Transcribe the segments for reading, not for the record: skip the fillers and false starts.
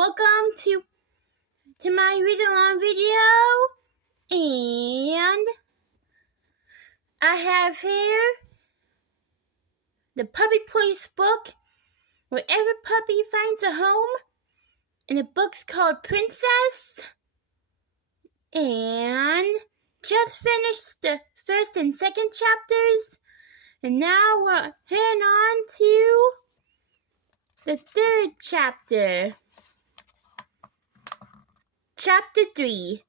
welcome to my read-along video. And I have here the Puppy Place book, where every puppy finds a home. And the book's called Princess. And just finished the first and second chapters. And now we're heading on to the third chapter. Chapter 3.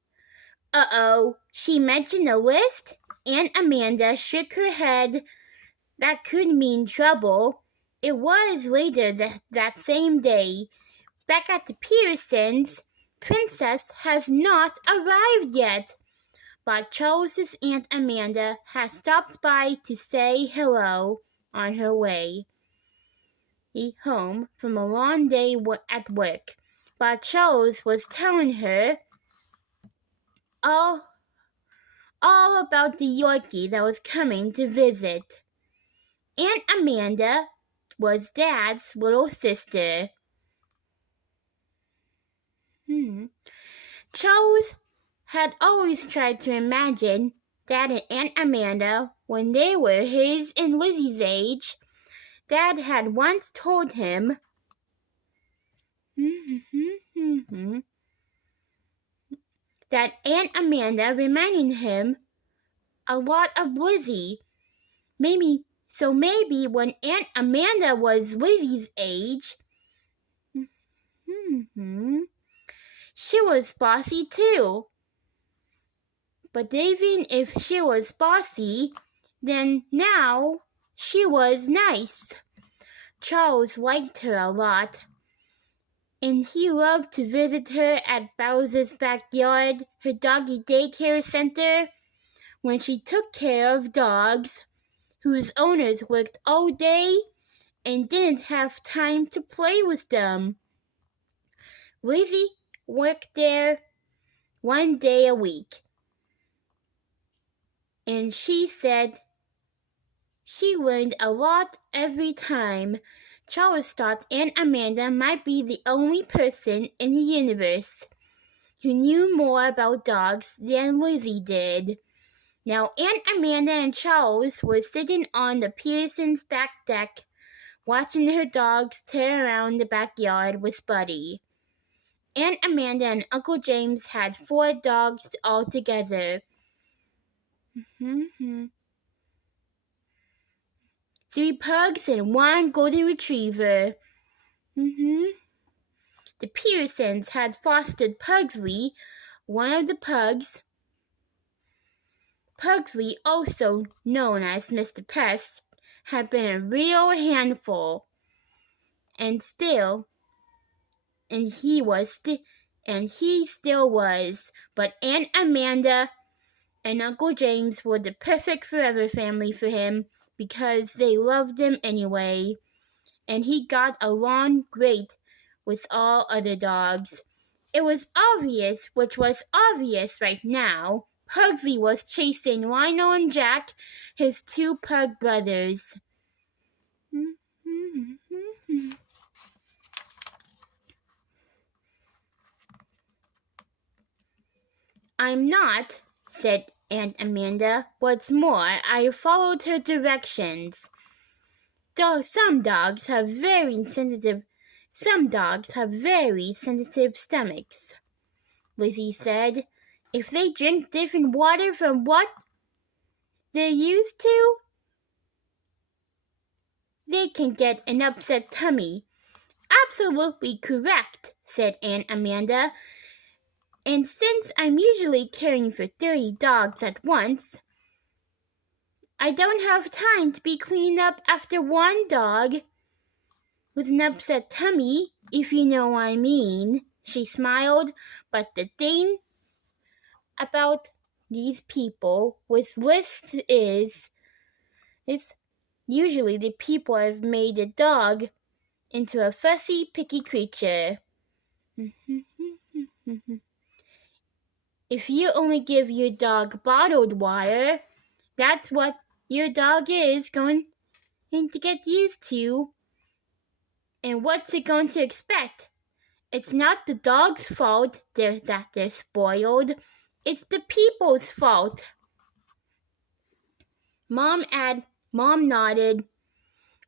Uh-oh, she mentioned a list? Aunt Amanda shook her head. That could mean trouble. It was later that same day. Back at the Pearsons, Princess has not arrived yet. But Charles's Aunt Amanda had stopped by to say hello on her way home from a long day at work. But Charles was telling her all about the Yorkie that was coming to visit. Aunt Amanda was Dad's little sister. Charles had always tried to imagine Dad and Aunt Amanda when they were his and Lizzie's age. Dad had once told him that Aunt Amanda reminded him a lot of Lizzie. Maybe when Aunt Amanda was Lizzie's age, she was bossy too. But even if she was bossy, then now she was nice. Charles liked her a lot, and he loved to visit her at Bowser's backyard, her doggy daycare center, when she took care of dogs whose owners worked all day and didn't have time to play with them. Lizzie worked there one day a week, and she said she learned a lot every time. Charles thought Aunt Amanda might be the only person in the universe who knew more about dogs than Lizzie did. Now, Aunt Amanda and Charles were sitting on the Pearsons' back deck, watching her dogs tear around the backyard with Buddy. Aunt Amanda and Uncle James had 4 dogs altogether. 3 pugs and 1 golden retriever. The Pearsons had fostered Pugsley, one of the pugs. Pugsley, also known as Mr. Pest, had been a real handful, and he still was. But Aunt Amanda and Uncle James were the perfect forever family for him because they loved him anyway, and he got along great with all other dogs. It was obvious, which was obvious right now, Pugsley was chasing Lionel and Jack, his 2 pug brothers. I'm not, said Aunt Amanda. What's more, I followed her directions. Some dogs have very sensitive stomachs, Lizzie said. If they drink different water from what they're used to, they can get an upset tummy. Absolutely correct, said Aunt Amanda. And since I'm usually caring for 30 dogs at once, I don't have time to be cleaning up after one dog with an upset tummy, if you know what I mean. She smiled, but the thing about these people with lists is usually the people have made a dog into a fussy, picky creature. If you only give your dog bottled water, that's what your dog is going to get used to. And what's it going to expect? It's not the dog's fault that they're spoiled. It's the people's fault. Mom nodded.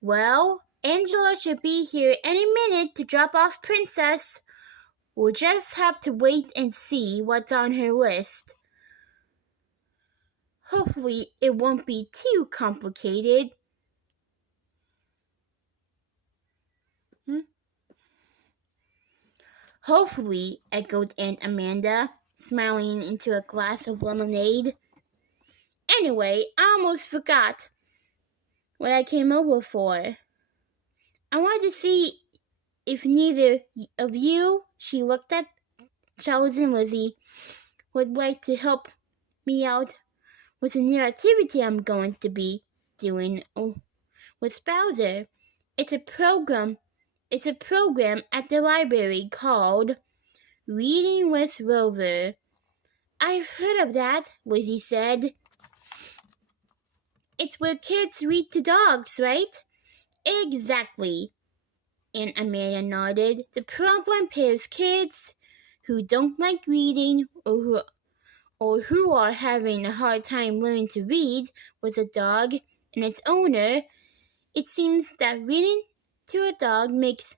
Well, Angela should be here any minute to drop off Princess. We'll just have to wait and see what's on her list. Hopefully, it won't be too complicated. Hopefully, echoed Aunt Amanda, smiling into a glass of lemonade. Anyway, I almost forgot what I came over for. I wanted to see if neither of you, she looked at Charles and Lizzie, would like to help me out with a new activity I'm going to be doing with Bowser. It's a program at the library called Reading with Rover. I've heard of that, Lizzie said. It's where kids read to dogs, right? Exactly. Aunt Amanda nodded. The program pairs kids who don't like reading or who are having a hard time learning to read with a dog and its owner. It seems that reading to a dog makes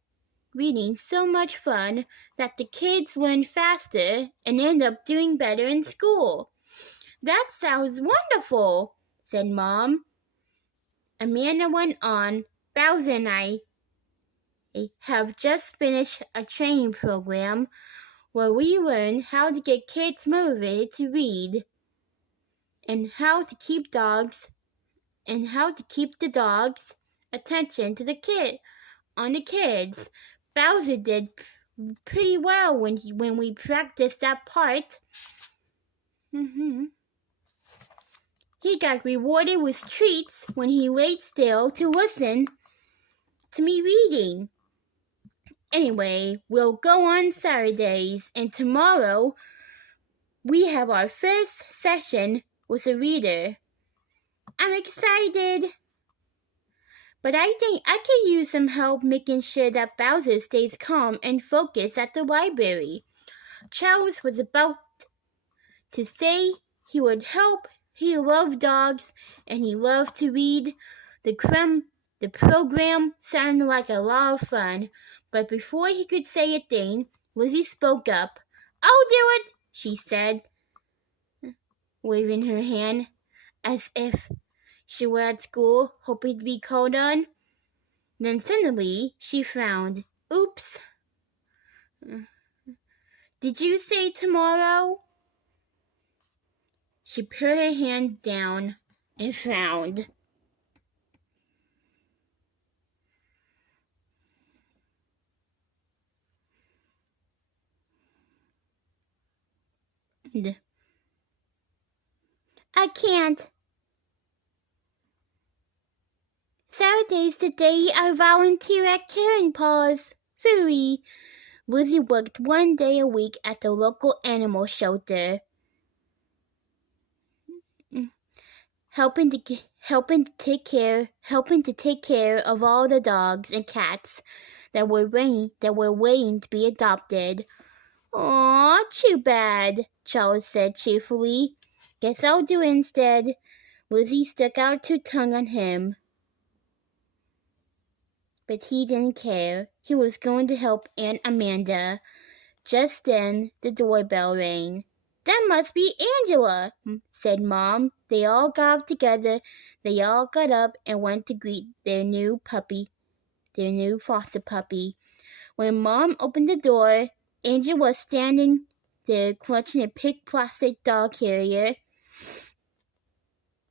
reading so much fun that the kids learn faster and end up doing better in school. That sounds wonderful, said Mom. Amanda went on. Bowser and I have just finished a training program where we learn how to get kids motivated to read and how to keep the dog's attention to the kids. Bowser did pretty well when we practiced that part. He got rewarded with treats when he laid still to listen to me reading. Anyway, we'll go on Saturdays, and tomorrow we have our first session with a reader. I'm excited, but I think I could use some help making sure that Bowser stays calm and focused at the library. Charles was about to say he would help. He loved dogs, and he loved to read. The program sounded like a lot of fun, but before he could say a thing, Lizzie spoke up. I'll do it, she said, waving her hand as if she were at school, hoping to be called on. Then suddenly she frowned. Oops. Did you say tomorrow? She put her hand down and frowned. I can't. Saturday's the day I volunteer at Caring Paws. Furry. Lizzie worked 1 day a week at the local animal shelter, helping to take care of all the dogs and cats that were waiting to be adopted. Aw, too bad, Charles said cheerfully. Guess I'll do it instead. Lizzie stuck out her tongue on him, but he didn't care. He was going to help Aunt Amanda. Just then, the doorbell rang. That must be Angela, said Mom. They all got up together. They all got up and went to greet their new foster puppy. When Mom opened the door, Angela was standing there clutching a pink plastic dog carrier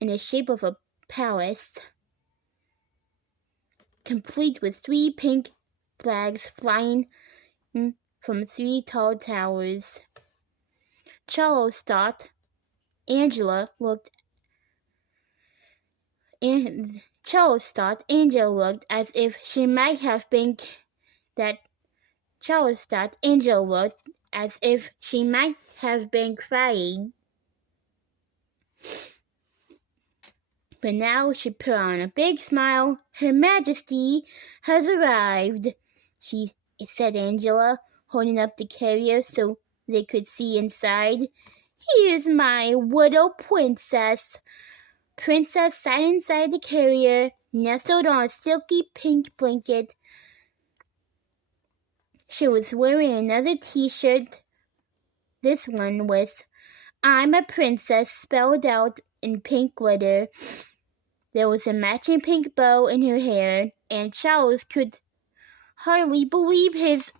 in the shape of a palace, complete with 3 pink flags flying from 3 tall towers. Charles thought Angela looked as if she might have been crying. But now she put on a big smile. Her Majesty has arrived, said Angela, holding up the carrier so they could see inside. "Here's my little princess." Princess sat inside the carrier, nestled on a silky pink blanket. She was wearing another t-shirt, this one with "I'm a princess" spelled out in pink glitter. There was a matching pink bow in her hair, and Charles could hardly believe his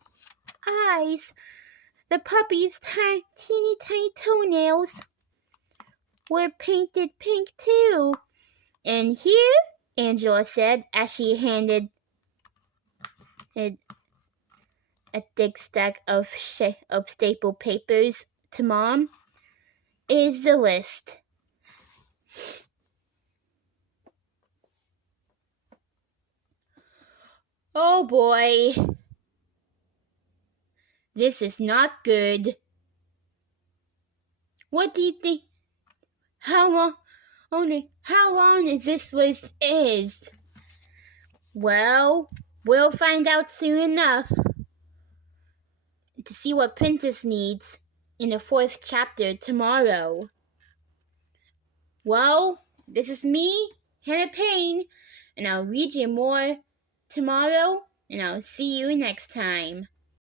eyes. The puppy's teeny tiny toenails were painted pink too. "And here," Angela said as she handed a thick stack of staple papers to Mom, "is the list." "Oh boy, this is not good. What do you think? How long is this list is?" "Well, we'll find out soon enough to see what Princess needs in the 4th chapter tomorrow." Well, this is me, Hannah Payne, and I'll read you more tomorrow, and I'll see you next time.